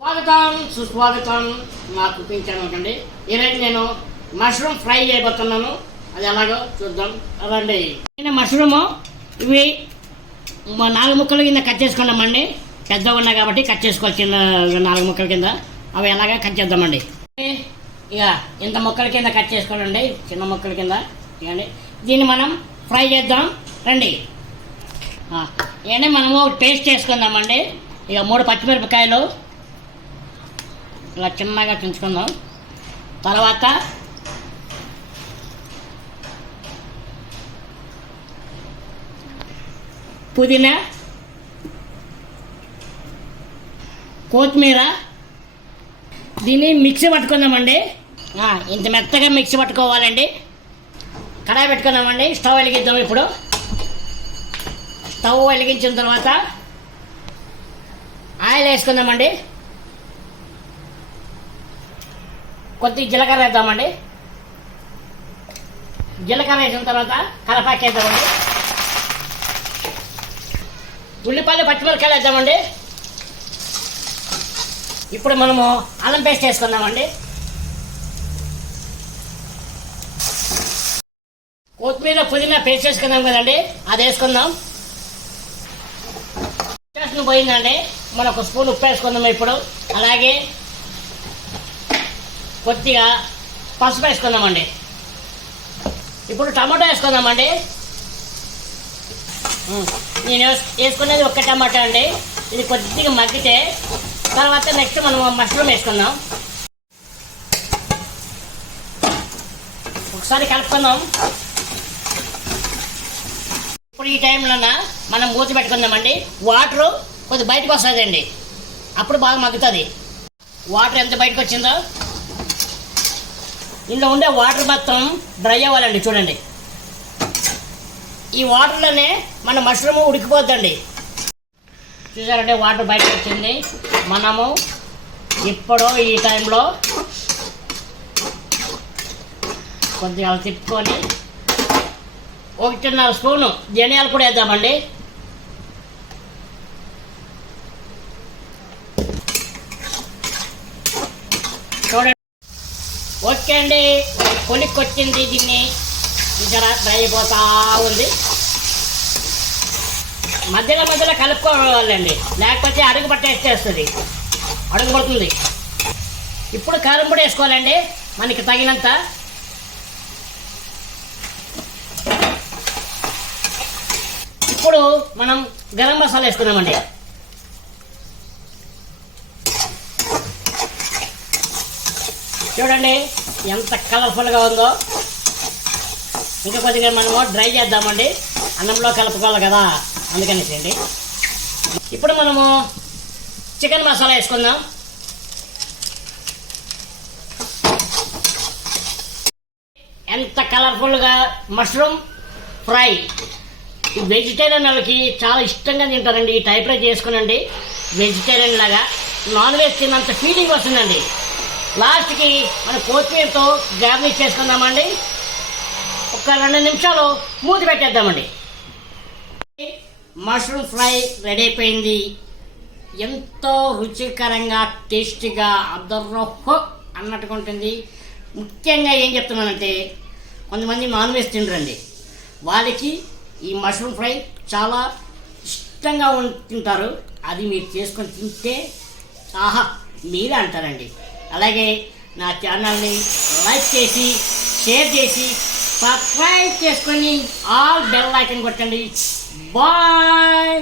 స్వాగతం సుస్వాగతం నా కుకింగ్ ఛానల్ అండి. ఈరోజు నేను మష్రూమ్ ఫ్రై చేయబోతున్నాను. అది ఎలాగో చూద్దాం రండి. నేను మష్రూము ఇవి 4 ముక్కల కింద కట్ చేసుకున్నామండి. పెద్దగా ఉన్నాయి కాబట్టి కట్ చేసుకోవాలి. చిన్న 4 ముక్కల కింద అవి ఎలాగా కట్ చేద్దామండి. ఇక ఇంత ముక్కల కింద కట్ చేసుకోవాలండి, చిన్న ముక్కల కింద. ఇవ్వండి, దీన్ని మనం ఫ్రై చేద్దాం రండి. ఇవన్నీ మనము టేస్ట్ చేసుకుందామండి. ఇక 3 పచ్చిమిరపకాయలు ఇలా చిన్నగా తుంచుకుందాం. తర్వాత పుదీనా, కొత్తిమీర, దీన్ని మిక్సీ పట్టుకుందామండి. ఇంత మెత్తగా మిక్సీ పట్టుకోవాలండి. కడాయి పెట్టుకుందామండి. స్టవ్ వెలిగిద్దాం. ఇప్పుడు స్టవ్ వెలిగించిన తర్వాత ఆయిల్ వేసుకుందామండి. కొద్దిగా జీలకర్ర వేద్దామండి. జీలకర్ర వేసిన తర్వాత కరివేపాకు వేద్దామండి. ఉల్లిపాయలు పచ్చిమిరపకాయలు వేద్దామండి. ఇప్పుడు మనము అల్లం పేస్ట్ వేసుకుందామండి. కొత్తిమీర పుదీనా పేస్ట్ వేసుకుందాం కదండి, అది వేసుకుందాం. పేస్ట్ పోయిందండి. మనం 1 స్పూన్ ఉప్పు వేసుకుందాం. ఇప్పుడు అలాగే కొద్దిగా పసుపు వేసుకుందామండి. ఇప్పుడు టమాటో వేసుకుందామండి. నేను వేసుకునేది 1 టమాటా అండి. ఇది కొద్దిగా మగ్గితే తర్వాత నెక్స్ట్ మనం మష్రూమ్ వేసుకుందాం. ఒకసారి కలుపుకుందాం. ఇప్పుడు ఈ టైంలో మనం మూత పెట్టుకుందామండి. వాటర్ కొద్దిగా బయటకు వస్తుందండి, అప్పుడు బాగా మగ్గుతుంది. వాటర్ ఎంత బయటకు వచ్చిందో ఇందులో ఉండే వాటర్ మొత్తం డ్రై అవ్వాలండి. చూడండి, ఈ వాటర్లోనే మన మష్రూమ్ ఉడికిపోద్దండి. చూసారంటే వాటర్ బయటకు వచ్చింది. మనము ఇప్పుడు ఈ టైంలో కొద్దిగా తిప్పుకొని 1.5 స్పూను ధనియాల పొడి వేద్దామండి. చూడండి, ఓకే అండి, కొలిక్కి వచ్చింది. దీన్ని ఇంకా డ్రై అయిపోతూ ఉంది. మధ్యలో కలుపుకోవాలండి, లేకపోతే అడుగు పట్టేస్తుంది, అడుగు పడుతుంది. ఇప్పుడు కారం పొడి వేసుకోవాలండి మనకి తగినంత. ఇప్పుడు మనం గరం మసాలా వేసుకున్నామండి. చూడండి ఎంత కలర్ఫుల్గా ఉందో. ఇంకా కొద్దిగా మనము డ్రై చేద్దామండి, అన్నంలో కలుపుకోవాలి కదా, అందుకనేసి. ఇప్పుడు మనము చికెన్ మసాలా వేసుకుందాం. ఎంత కలర్ఫుల్గా మష్రూమ్ ఫ్రై. ఈ వెజిటేరియన్ వాళ్ళకి చాలా ఇష్టంగా తింటారండి. ఈ టైప్లో చేసుకునండి. వెజిటేరియన్ లాగా నాన్ వెజ్ తిన్నంత ఫీలింగ్ వస్తుందండి. లాస్ట్కి మనం కొత్తిమీరతో గార్నిష్ చేసుకుందామండి. 1-2 నిమిషాలు మూత పెట్టేద్దామండి. మష్రూమ్ ఫ్రై రెడీ అయిపోయింది. ఎంతో రుచికరంగా టేస్టీగా అదర్రహో అన్నట్టుగా ఉంటుంది. ముఖ్యంగా ఏం చెప్తున్నానంటే, కొంతమంది నాన్ వెజ్ తినరండి. వాళ్ళకి ఈ మష్రూమ్ ఫ్రై చాలా ఇష్టంగా తింటారు. అది మీరు చేసుకొని తింటే ఆహా మీరే అంటారండి. అలాగే నా ఛానల్ని లైక్ చేసి, షేర్ చేసి, సబ్స్క్రైబ్ చేసుకొని ఆల్ బెల్ ఐకాన్ కొట్టండి. బాయ్.